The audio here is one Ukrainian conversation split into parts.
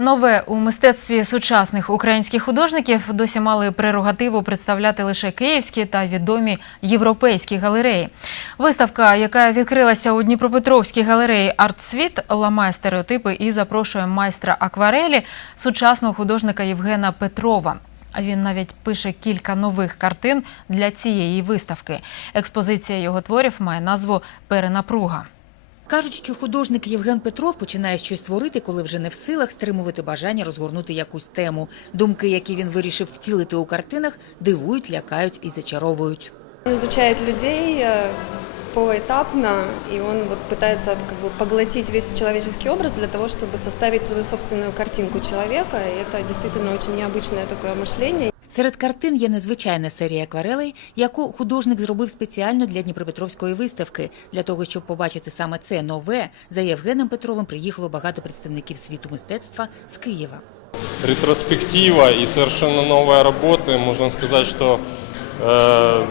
Нове у мистецтві сучасних українських художників досі мали прерогативу представляти лише київські та відомі європейські галереї. Виставка, яка відкрилася у Дніпропетровській галереї «Артсвіт», ламає стереотипи і запрошує майстра акварелі сучасного художника Євгена Петрова. Він навіть пише кілька нових картин для цієї виставки. Експозиція його творів має назву Перенапруга. Кажуть, що художник Євген Петров починає щось творити, коли вже не в силах стримувати бажання розгорнути якусь тему. Думки, які він вирішив втілити у картинах, дивують, лякають і зачаровують. Он изучает людей э, поэтапно, и он вот пытается как бы поглотить весь человеческий образ для того, чтобы составить свою собственную картинку человека. И это действительно очень необычное такое мышление. Серед картин є незвичайна серія акварелей, яку художник зробив спеціально для Дніпропетровської виставки. Для того, щоб побачити саме це нове, за Євгеном Петровим приїхало багато представників світу мистецтва з Києва. ретроспектива і совершенно нова робота. Можна сказати, що э,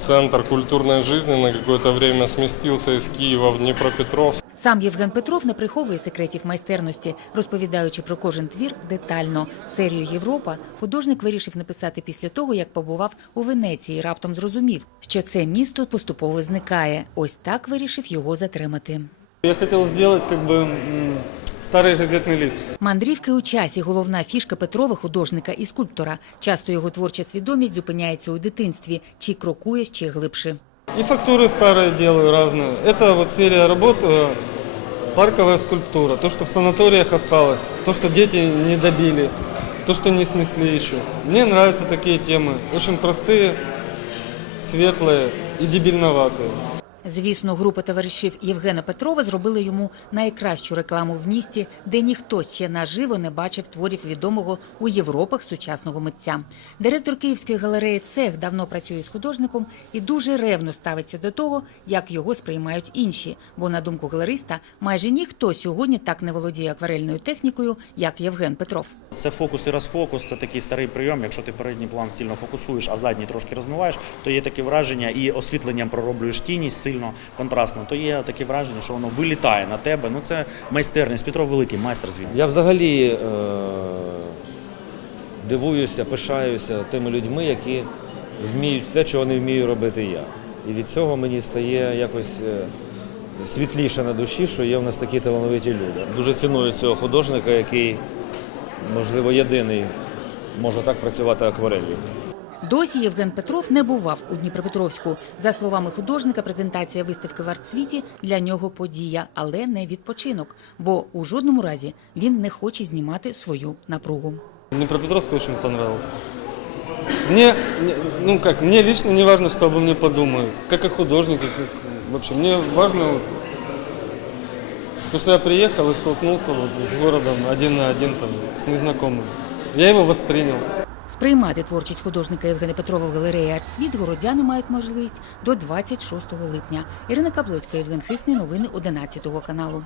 центр культурной жизни на какое-то время сместился из Киева в Днепропетровск. Сам Євген Петров не приховує секретів майстерності, розповідаючи про кожен твір детально. Серію Європа художник вирішив написати після того, як побував у Венеції. і Раптом зрозумів, що це місто поступово зникає. Ось так вирішив його затримати. Я хотел сделать как бы м, старый газетный лист. Мандрівки у часі головна фішка Петрова, художника і скульптора. Часто його творча свідомість зупиняється у дитинстві, чи крокує ще глибше. И фактуры старые делаю разные. Это вот серия работ э, парковая скульптура. То, что в санаториях осталось, то, что дети не добили, то, что не снесли еще. Мне нравятся такие темы. Очень простые, светлые и дебильноватые. Звісно, група товаришів Євгена Петрова зробили йому найкращу рекламу в місті, де ніхто ще наживо не бачив творів відомого у Європах сучасного митця. Директор Київської галереї Цех давно працює з художником і дуже ревно ставиться до того, як його сприймають інші. Бо, на думку галериста, майже ніхто сьогодні так не володіє акварельною технікою, як Євген Петров. Це фокус і розфокус, це такий старий прийом. Якщо ти передній план сильно фокусуєш, а задній трошки розмиваєш, то є таке враження, і освітленням пророблюєш тіність сильно контрастно, то є таке враження, що воно вилітає на тебе. Ну це майстерність. Петров великий майстер звідти. Я взагалі е, дивуюся, пишаюся тими людьми, які вміють те, чого не вмію робити я. І від цього мені стає якось е, світліше на душі, що є в нас такі талановиті люди. Дуже ціную цього художника, який, можливо, єдиний може так працювати акварелью. Досі Євген Петров не бував у Дніпропетровську. За словами художника, презентація виставки в артсвіті для нього подія, але не відпочинок. Бо у жодному разі він не хоче знімати свою напругу. Днепропетровск очень понравился. Мне, ну как, мне лично не важно, что обо мне подумают. Как о художнике, как вообще. Мне важно то, что я приехал и столкнулся вот с городом один на один там, с незнакомым. Я его воспринял. Сприймати творчість художника Євгена Петрова в галереї «Артсвіт» городяни мають можливість до 26 липня. Ірина Каблоцька, Євген Хисний. Новини 11 каналу.